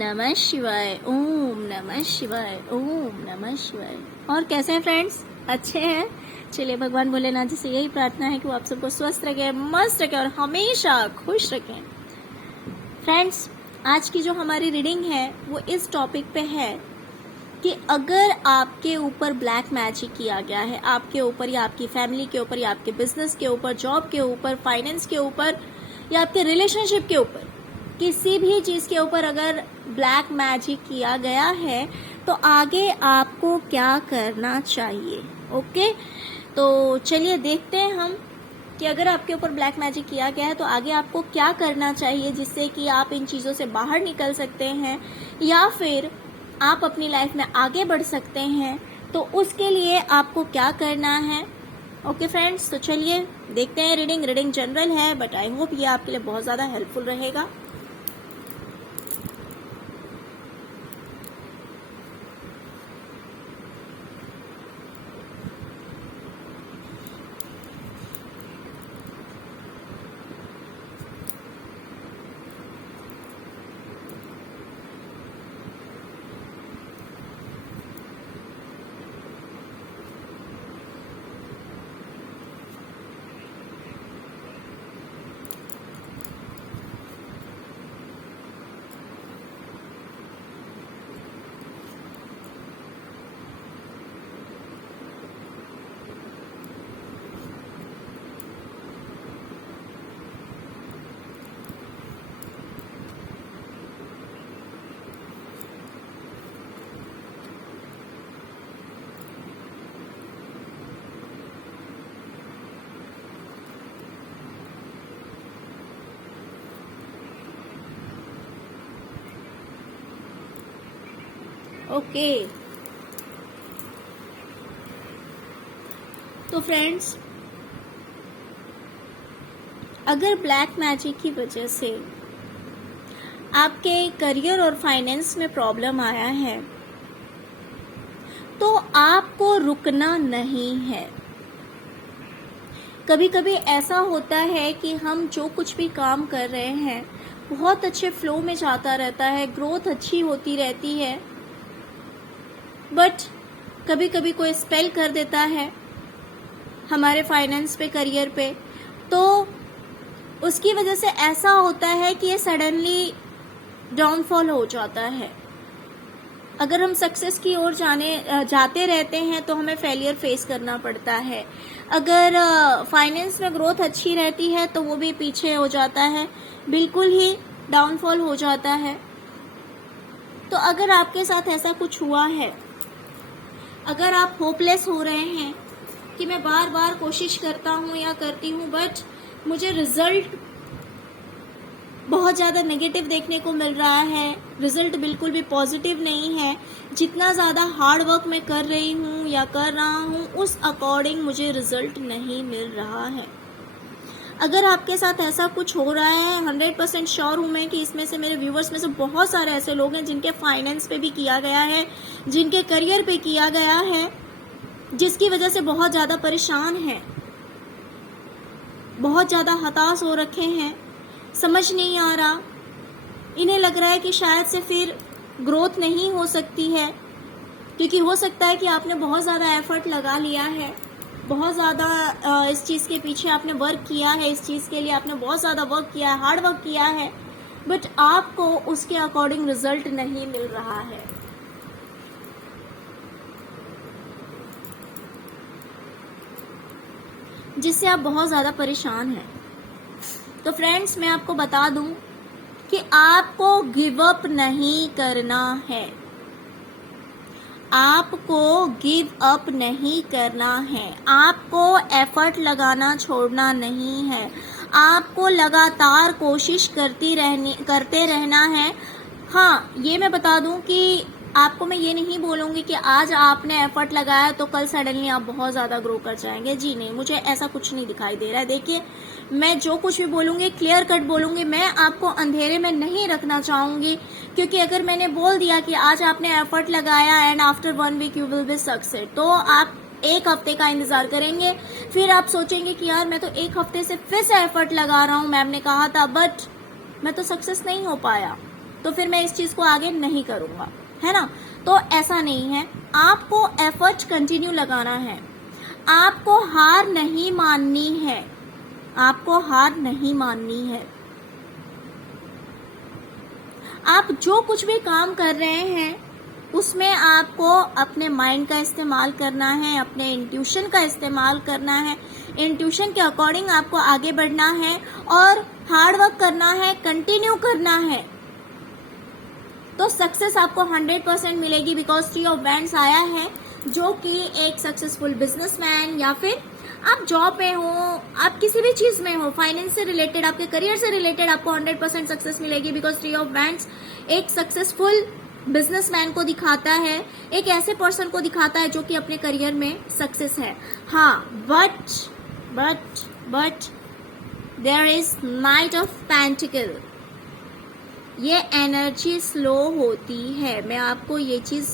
नमः शिवाय, ओम नमः शिवाय, ओम नमः शिवाय। और कैसे हैं फ्रेंड्स? अच्छे हैं? चलिए, भगवान भोलेनाथ जी से यही प्रार्थना है कि वो आप सबको स्वस्थ रखें, मस्त रखें और हमेशा खुश रखें। फ्रेंड्स, आज की जो हमारी रीडिंग है वो इस टॉपिक पे है कि अगर आपके ऊपर ब्लैक मैजिक किया गया है, आपके ऊपर या आपकी फैमिली के ऊपर या आपके बिजनेस के ऊपर, जॉब के ऊपर, फाइनेंस के ऊपर या आपके रिलेशनशिप के ऊपर, किसी भी चीज के ऊपर अगर ब्लैक मैजिक किया गया है तो आगे आपको क्या करना चाहिए। ओके, तो चलिए देखते हैं हम कि अगर आपके ऊपर ब्लैक मैजिक किया गया है तो आगे आपको क्या करना चाहिए जिससे कि आप इन चीजों से बाहर निकल सकते हैं या फिर आप अपनी लाइफ में आगे बढ़ सकते हैं। तो उसके लिए आपको क्या करना है। ओके फ्रेंड्स, तो चलिए देखते हैं रीडिंग जनरल है, बट आई होप ये आपके लिए बहुत ज़्यादा हेल्पफुल रहेगा। ओके, तो फ्रेंड्स, अगर ब्लैक मैजिक की वजह से आपके करियर और फाइनेंस में प्रॉब्लम आया है तो आपको रुकना नहीं है। कभी कभी ऐसा होता है कि हम जो कुछ भी काम कर रहे हैं बहुत अच्छे फ्लो में जाता रहता है, ग्रोथ अच्छी होती रहती है, बट कभी कभी कोई स्पेल कर देता है हमारे फाइनेंस पे, करियर पे, तो उसकी वजह से ऐसा होता है कि ये सडनली डाउनफॉल हो जाता है। अगर हम सक्सेस की ओर जाते रहते हैं तो हमें फेलियर फेस करना पड़ता है। अगर फाइनेंस में ग्रोथ अच्छी रहती है तो वो भी पीछे हो जाता है, बिल्कुल ही डाउनफॉल हो जाता है। तो अगर आपके साथ ऐसा कुछ हुआ है, अगर आप होपलेस हो रहे हैं कि मैं बार बार कोशिश करता हूँ या करती हूँ बट मुझे रिजल्ट बहुत ज़्यादा नेगेटिव देखने को मिल रहा है, रिजल्ट बिल्कुल भी पॉजिटिव नहीं है, जितना ज़्यादा हार्ड वर्क मैं कर रही हूँ या कर रहा हूँ उस अकॉर्डिंग मुझे रिजल्ट नहीं मिल रहा है। अगर आपके साथ ऐसा कुछ हो रहा है, 100% श्योर हूँ मैं कि इसमें से, मेरे व्यूवर्स में से बहुत सारे ऐसे लोग हैं जिनके फाइनेंस पे भी किया गया है, जिनके करियर पे किया गया है, जिसकी वजह से बहुत ज़्यादा परेशान हैं, बहुत ज़्यादा हताश हो रखे हैं, समझ नहीं आ रहा, इन्हें लग रहा है कि शायद से फिर ग्रोथ नहीं हो सकती है, क्योंकि हो सकता है कि आपने बहुत ज़्यादा एफर्ट लगा लिया है, बहुत ज़्यादा इस चीज़ के पीछे आपने वर्क किया है, इस चीज़ के लिए आपने बहुत ज़्यादा वर्क किया है, हार्ड वर्क किया है, बट आपको उसके अकॉर्डिंग रिजल्ट नहीं मिल रहा है। जिससे आप बहुत ज़्यादा परेशान हैं। तो फ्रेंड्स, मैं आपको बता दूं कि आपको गिव अप नहीं करना है, आपको गिव अप नहीं करना है, आपको एफर्ट लगाना छोड़ना नहीं है, आपको लगातार कोशिश करते रहना है। हाँ, ये मैं बता दूं कि आपको मैं ये नहीं बोलूँगी कि आज आपने एफर्ट लगाया तो कल सडनली आप बहुत ज़्यादा ग्रो कर जाएंगे। जी नहीं, मुझे ऐसा कुछ नहीं दिखाई दे रहा है। देखिए, मैं जो कुछ भी बोलूँगी क्लियर कट बोलूँगी, मैं आपको अंधेरे में नहीं रखना चाहूँगी, क्योंकि अगर मैंने बोल दिया कि आज आपने एफर्ट लगाया and after 1 week you will be success, तो आप एक हफ्ते का इंतजार करेंगे, फिर आप सोचेंगे कि यार मैं तो एक हफ्ते से फिर से एफर्ट लगा रहा हूँ, मैम ने कहा था बट मैं तो सक्सेस नहीं हो पाया। तो फिर मैं इस चीज को आगे नहीं करूंगा, है ना। तो ऐसा नहीं है, आपको एफर्ट कंटिन्यू लगाना है, आपको हार नहीं माननी है, आपको हार नहीं माननी है। आप जो कुछ भी काम कर रहे हैं उसमें आपको अपने माइंड का इस्तेमाल करना है, अपने इंट्यूशन का इस्तेमाल करना है, इंट्यूशन के अकॉर्डिंग आपको आगे बढ़ना है और हार्ड वर्क करना है, कंटिन्यू करना है, तो सक्सेस आपको 100% मिलेगी। बिकॉज 3 ऑफ वैंड्स आया है, जो कि एक सक्सेसफुल बिजनेसमैन या फिर आप जॉब में हो, आप किसी भी चीज में हो, फाइनेंस से रिलेटेड, आपके करियर से रिलेटेड आपको 100% सक्सेस मिलेगी। बिकॉज 3 ऑफ वैंड्स एक सक्सेसफुल बिजनेसमैन को दिखाता है, एक ऐसे पर्सन को दिखाता है जो कि अपने करियर में सक्सेस है। हाँ, but there is night of पेंटिकल, ये एनर्जी स्लो होती है। मैं आपको ये चीज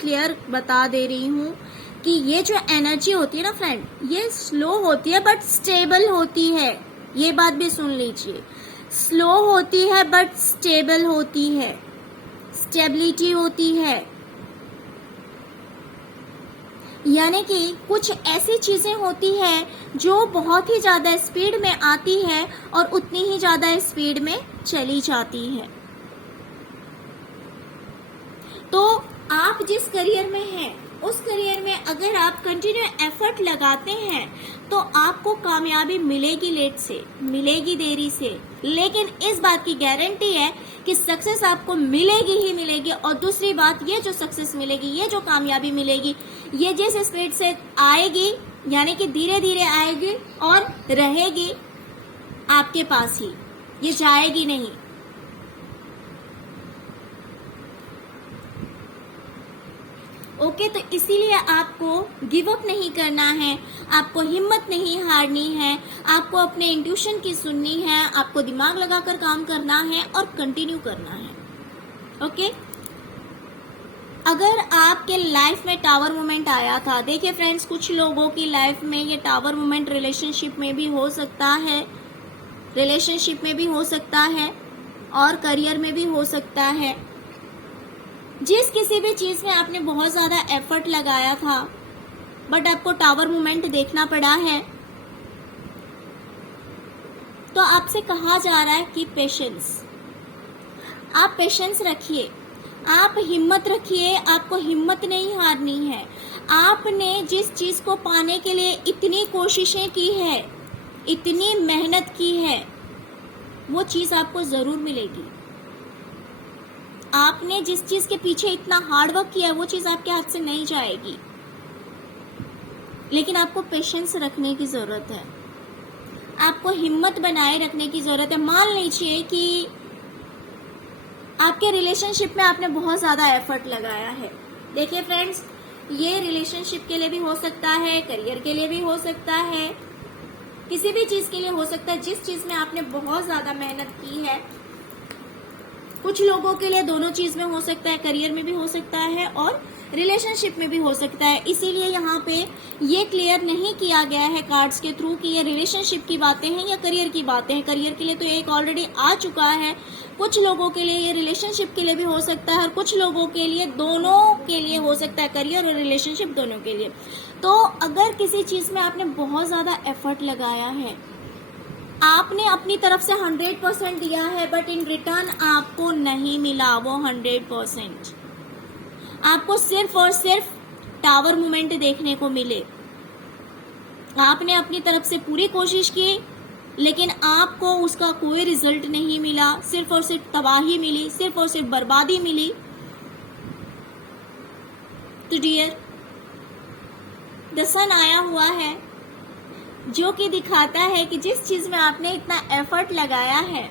क्लियर बता दे रही हूँ कि ये जो एनर्जी होती है ना फ्रेंड, ये स्लो होती है बट स्टेबल होती है। ये बात भी सुन लीजिए, स्लो होती है बट स्टेबल होती है, स्टेबिलिटी होती है। यानी कि कुछ ऐसी चीजें होती है जो बहुत ही ज्यादा स्पीड में आती है और उतनी ही ज्यादा स्पीड में चली जाती है। तो आप जिस करियर में हैं, उस करियर में अगर आप कंटिन्यू एफर्ट लगाते हैं तो आपको कामयाबी मिलेगी, लेट से मिलेगी, देरी से, लेकिन इस बात की गारंटी है कि सक्सेस आपको मिलेगी ही मिलेगी। और दूसरी बात, ये जो सक्सेस मिलेगी, ये जो कामयाबी मिलेगी, ये जिस स्पीड से आएगी, यानी कि धीरे धीरे आएगी और रहेगी आपके पास ही, ये जाएगी नहीं। ओके, तो इसीलिए आपको गिव अप नहीं करना है, आपको हिम्मत नहीं हारनी है, आपको अपने इंट्यूशन की सुननी है, आपको दिमाग लगाकर काम करना है और कंटिन्यू करना है। ओके, अगर आपके लाइफ में टावर मोमेंट आया था, देखिए फ्रेंड्स, कुछ लोगों की लाइफ में ये टावर मोमेंट रिलेशनशिप में भी हो सकता है, रिलेशनशिप में भी हो सकता है और करियर में भी हो सकता है। जिस किसी भी चीज में आपने बहुत ज्यादा एफर्ट लगाया था बट आपको टावर मोमेंट देखना पड़ा है, तो आपसे कहा जा रहा है कि पेशेंस, आप पेशेंस रखिए, आप हिम्मत रखिए, आपको हिम्मत नहीं हारनी है। आपने जिस चीज को पाने के लिए इतनी कोशिशें की है, इतनी मेहनत की है, वो चीज आपको जरूर मिलेगी। आपने जिस चीज के पीछे इतना हार्ड वर्क किया है, वो चीज आपके हाथ से नहीं जाएगी, लेकिन आपको पेशेंस रखने की जरूरत है, आपको हिम्मत बनाए रखने की जरूरत है। मान लीजिए कि आपके रिलेशनशिप में आपने बहुत ज्यादा एफर्ट लगाया है। देखिए फ्रेंड्स, ये रिलेशनशिप के लिए भी हो सकता है, करियर के लिए भी हो सकता है, किसी भी चीज के लिए हो सकता है, जिस चीज में आपने बहुत ज्यादा मेहनत की है। कुछ लोगों के लिए दोनों चीज में हो सकता है, करियर में भी हो सकता है और रिलेशनशिप में भी हो सकता है। इसीलिए यहाँ पे ये क्लियर नहीं किया गया है कार्ड्स के थ्रू कि ये रिलेशनशिप की बातें हैं या करियर की बातें हैं। करियर के लिए तो एक ऑलरेडी आ चुका है, कुछ लोगों के लिए ये रिलेशनशिप के लिए भी हो सकता है और कुछ लोगों के लिए दोनों के लिए हो सकता है, करियर और रिलेशनशिप दोनों के लिए। तो अगर किसी चीज में आपने बहुत ज्यादा एफर्ट लगाया है, आपने अपनी तरफ से 100% दिया है, बट इन रिटर्न आपको नहीं मिला वो 100%, आपको सिर्फ और सिर्फ टावर मोमेंट देखने को मिले। आपने अपनी तरफ से पूरी कोशिश की, लेकिन आपको उसका कोई रिजल्ट नहीं मिला, सिर्फ और सिर्फ तबाही मिली, सिर्फ और सिर्फ बर्बादी मिली। तो डियर, द सन आया हुआ है जो कि दिखाता है कि जिस चीज में आपने इतना एफर्ट लगाया है,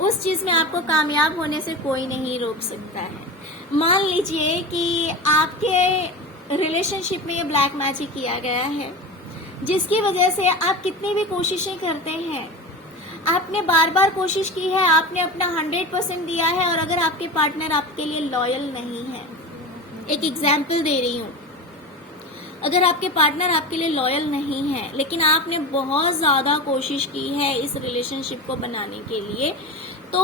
उस चीज में आपको कामयाब होने से कोई नहीं रोक सकता है। मान लीजिए कि आपके रिलेशनशिप में ये ब्लैक मैजिक किया गया है, जिसकी वजह से आप कितनी भी कोशिशें करते हैं, आपने बार बार कोशिश की है, आपने अपना 100% दिया है, और अगर आपके पार्टनर आपके लिए लॉयल नहीं है, एक एग्जाम्पल दे रही हूँ, अगर आपके पार्टनर आपके लिए लॉयल नहीं है, लेकिन आपने बहुत ज़्यादा कोशिश की है इस रिलेशनशिप को बनाने के लिए, तो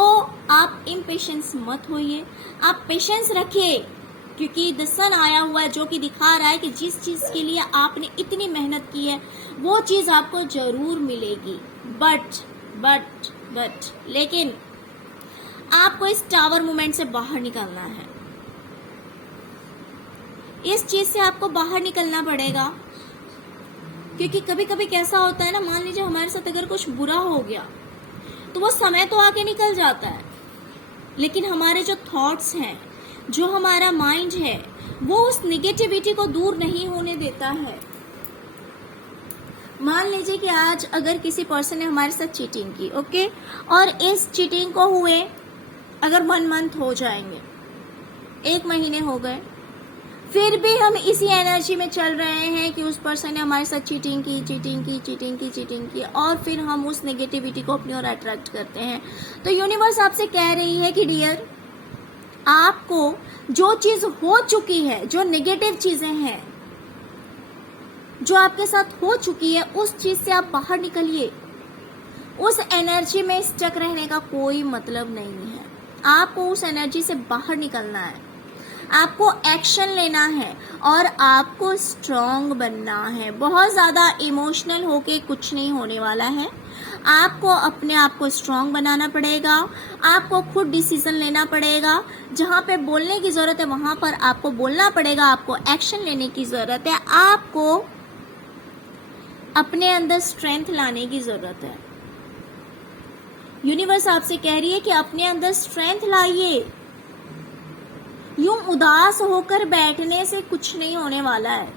आप इम्पेशेंस मत होइए, आप पेशेंस रखिए, क्योंकि द सन आया हुआ है जो कि दिखा रहा है कि जिस चीज़ के लिए आपने इतनी मेहनत की है वो चीज़ आपको ज़रूर मिलेगी। बट लेकिन आपको इस टावर मूवमेंट से बाहर निकलना है। इस चीज़ से आपको बाहर निकलना पड़ेगा, क्योंकि कभी कभी कैसा होता है ना, मान लीजिए हमारे साथ अगर कुछ बुरा हो गया तो वो समय तो आके निकल जाता है, लेकिन हमारे जो थॉट्स हैं, जो हमारा माइंड है, वो उस निगेटिविटी को दूर नहीं होने देता है। मान लीजिए कि आज अगर किसी पर्सन ने हमारे साथ चीटिंग की, ओके, और इस चीटिंग को हुए अगर 1 मंथ हो जाएंगे, 1 महीने हो गए, फिर भी हम इसी एनर्जी में चल रहे हैं कि उस पर्सन ने हमारे साथ चीटिंग की, और फिर हम उस नेगेटिविटी को अपनी ओर अट्रैक्ट करते हैं। तो यूनिवर्स आपसे कह रही है कि डियर, आपको जो चीज हो चुकी है, जो नेगेटिव चीजें हैं जो आपके साथ हो चुकी है, उस चीज से आप बाहर निकलिए। उस एनर्जी में स्टक रहने का कोई मतलब नहीं है। आपको उस एनर्जी से बाहर निकलना है, आपको एक्शन लेना है और आपको स्ट्रांग बनना है। बहुत ज़्यादा इमोशनल होके कुछ नहीं होने वाला है। आपको अपने आप को स्ट्रांग बनाना पड़ेगा, आपको खुद डिसीजन लेना पड़ेगा। जहाँ पे बोलने की ज़रूरत है वहाँ पर आपको बोलना पड़ेगा, आपको एक्शन लेने की ज़रूरत है, आपको अपने अंदर स्ट्रेंथ लाने की ज़रूरत है। यूनिवर्स आपसे कह रही है कि अपने अंदर स्ट्रेंथ लाइए। यूं उदास होकर बैठने से कुछ नहीं होने वाला है।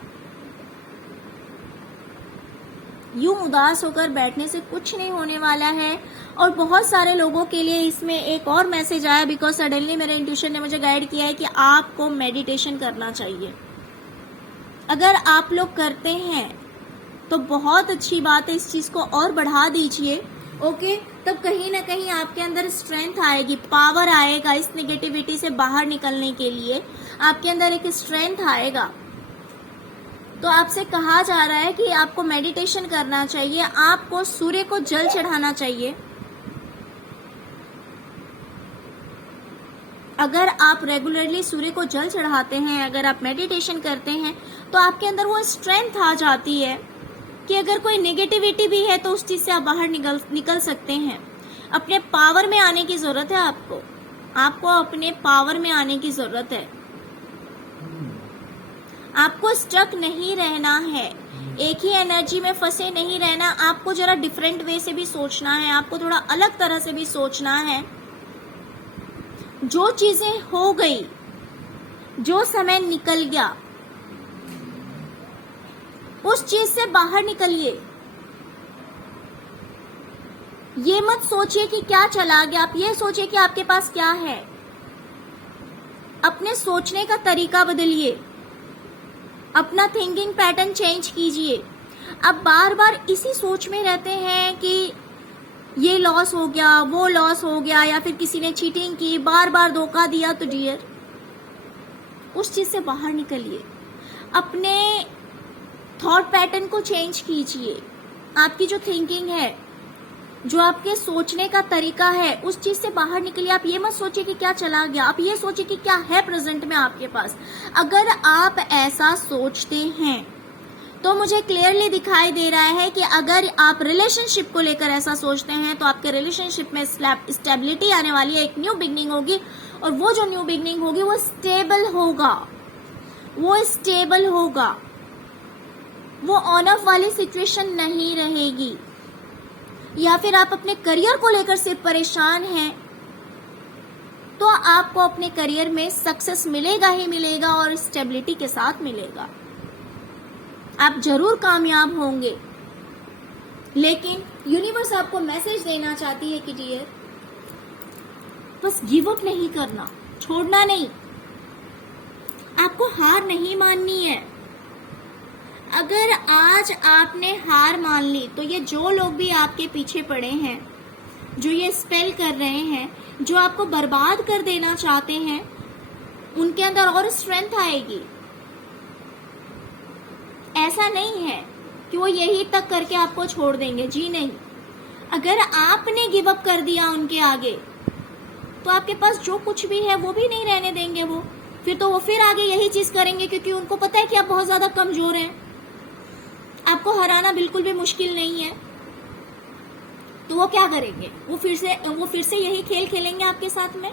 यूं उदास होकर बैठने से कुछ नहीं होने वाला है। और बहुत सारे लोगों के लिए इसमें एक और मैसेज आया, बिकॉज सडनली मेरे इंट्यूशन ने मुझे गाइड किया है कि आपको मेडिटेशन करना चाहिए। अगर आप लोग करते हैं तो बहुत अच्छी बात है, इस चीज़ को और बढ़ा दीजिए, ओके। तब कहीं ना कहीं आपके अंदर स्ट्रेंथ आएगी, पावर आएगा। इस नेगेटिविटी से बाहर निकलने के लिए आपके अंदर एक स्ट्रेंथ आएगा। तो आपसे कहा जा रहा है कि आपको मेडिटेशन करना चाहिए, आपको सूर्य को जल चढ़ाना चाहिए। अगर आप रेगुलरली सूर्य को जल चढ़ाते हैं, अगर आप मेडिटेशन करते हैं, तो आपके अंदर वो स्ट्रेंथ आ जाती है कि अगर कोई नेगेटिविटी भी है तो उस चीज़ से आप बाहर निकल सकते हैं। अपने पावर में आने की ज़रूरत है आपको अपने पावर में आने की ज़रूरत है। आपको स्टक नहीं रहना है, एक ही एनर्जी में फंसे नहीं रहना। आपको जरा डिफरेंट वे से भी सोचना है, आपको थोड़ा अलग तरह से भी सोचना है। जो चीज़ें हो गई, जो समय निकल गया, उस चीज से बाहर निकलिए। ये मत सोचिए कि क्या चला गया, आप ये सोचिए कि आपके पास क्या है। अपने सोचने का तरीका बदलिए, अपना थिंकिंग पैटर्न चेंज कीजिए। अब बार बार इसी सोच में रहते हैं कि ये लॉस हो गया, वो लॉस हो गया, या फिर किसी ने चीटिंग की, बार बार धोखा दिया। तो डियर, उस चीज से बाहर निकलिए, अपने थॉट पैटर्न को चेंज कीजिए। आपकी जो थिंकिंग है, जो आपके सोचने का तरीका है, उस चीज से बाहर निकलिए। आप ये मत सोचिए कि क्या चला गया, आप ये सोचिए कि क्या है प्रेजेंट में आपके पास। अगर आप ऐसा सोचते हैं तो मुझे क्लियरली दिखाई दे रहा है कि अगर आप रिलेशनशिप को लेकर ऐसा सोचते हैं तो आपके रिलेशनशिप में स्टेबिलिटी आने वाली है, एक न्यू बिगनिंग होगी। और वो जो न्यू बिगनिंग होगी वो स्टेबल होगा, वो ऑन ऑफ वाली सिचुएशन नहीं रहेगी। या फिर आप अपने करियर को लेकर सिर्फ परेशान हैं, तो आपको अपने करियर में सक्सेस मिलेगा ही मिलेगा, और स्टेबिलिटी के साथ मिलेगा। आप जरूर कामयाब होंगे। लेकिन यूनिवर्स आपको मैसेज देना चाहती है कि डियर, बस गिव अप नहीं करना, छोड़ना नहीं, आपको हार नहीं माननी है। अगर आज आपने हार मान ली तो ये जो लोग भी आपके पीछे पड़े हैं, जो ये स्पेल कर रहे हैं, जो आपको बर्बाद कर देना चाहते हैं, उनके अंदर और स्ट्रेंथ आएगी। ऐसा नहीं है कि वो यही तक करके आपको छोड़ देंगे, जी नहीं। अगर आपने गिव अप कर दिया उनके आगे, तो आपके पास जो कुछ भी है वो भी नहीं रहने देंगे वो। फिर तो वो फिर आगे यही चीज करेंगे, क्योंकि उनको पता है कि आप बहुत ज्यादा कमजोर हैं, आपको हराना बिल्कुल भी मुश्किल नहीं है। तो वो क्या करेंगे, वो फिर से यही खेल खेलेंगे आपके साथ में।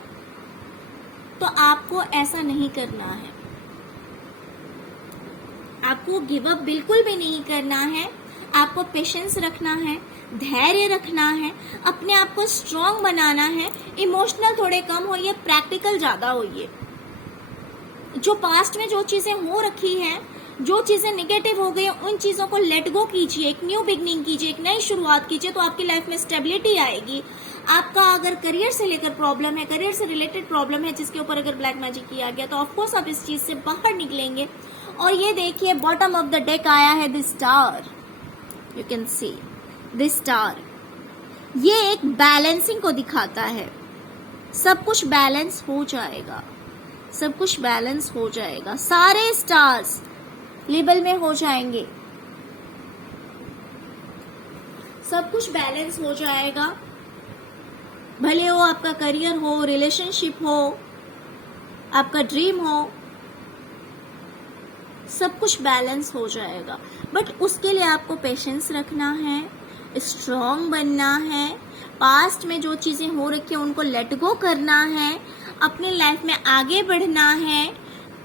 तो आपको ऐसा नहीं करना है, आपको गिव अप बिल्कुल भी नहीं करना है। आपको पेशेंस रखना है, धैर्य रखना है, अपने आप को स्ट्रांग बनाना है। इमोशनल थोड़े कम होइए, प्रैक्टिकल ज्यादा होइए। जो पास्ट में जो चीजें हो रखी हैं, जो चीजें निगेटिव हो गई, उन चीजों को लेट गो कीजिए, एक न्यू बिगनिंग कीजिए, एक नई शुरुआत कीजिए, तो आपकी लाइफ में स्टेबिलिटी आएगी। आपका अगर करियर से लेकर प्रॉब्लम है, करियर से रिलेटेड प्रॉब्लम है जिसके ऊपर अगर ब्लैक मैजिक किया गया, तो ऑफकोर्स आप इस चीज से बाहर निकलेंगे। और ये देखिए बॉटम ऑफ द डेक आया है the star, you can see the star. ये एक बैलेंसिंग को दिखाता है, सब कुछ बैलेंस हो जाएगा, सब कुछ बैलेंस हो जाएगा, सारे स्टार्स लेवल में हो जाएंगे, सब कुछ बैलेंस हो जाएगा। भले हो आपका करियर हो, रिलेशनशिप हो, आपका ड्रीम हो, सब कुछ बैलेंस हो जाएगा। बट उसके लिए आपको पेशेंस रखना है, स्ट्रांग बनना है, पास्ट में जो चीजें हो रखी है उनको लेट गो करना है, अपनी लाइफ में आगे बढ़ना है,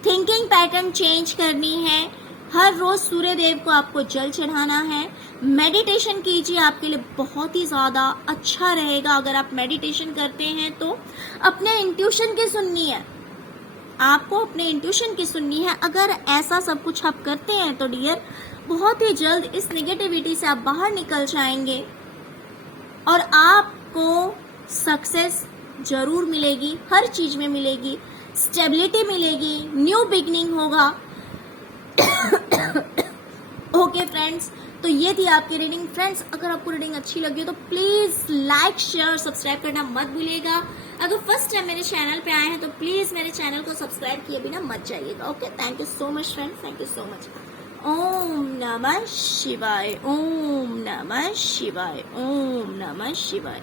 थिंकिंग पैटर्न चेंज करनी है। हर रोज सूर्य देव को आपको जल चढ़ाना है, मेडिटेशन कीजिए, आपके लिए बहुत ही ज्यादा अच्छा रहेगा। अगर आप मेडिटेशन करते हैं तो अपने इंट्यूशन की सुननी है, आपको अपने इंट्यूशन की सुननी है। अगर ऐसा सब कुछ आप करते हैं तो डियर बहुत ही जल्द इस नेगेटिविटी से आप बाहर निकल जाएंगे और आपको सक्सेस जरूर मिलेगी, हर चीज में मिलेगी, स्टेबिलिटी मिलेगी, न्यू बिगनिंग होगा। ओके फ्रेंड्स, तो ये थी आपकी रीडिंग। फ्रेंड्स, अगर आपको रीडिंग अच्छी लगी तो प्लीज लाइक शेयर सब्सक्राइब करना मत भूलिएगा। अगर फर्स्ट टाइम मेरे चैनल पे आए हैं तो प्लीज मेरे चैनल को सब्सक्राइब किए बिना मत जाइएगा। Okay, thank you so much friends, thank you so much. ओम नमः शिवाय, ओम नमः शिवाय, ओम नमः शिवाय।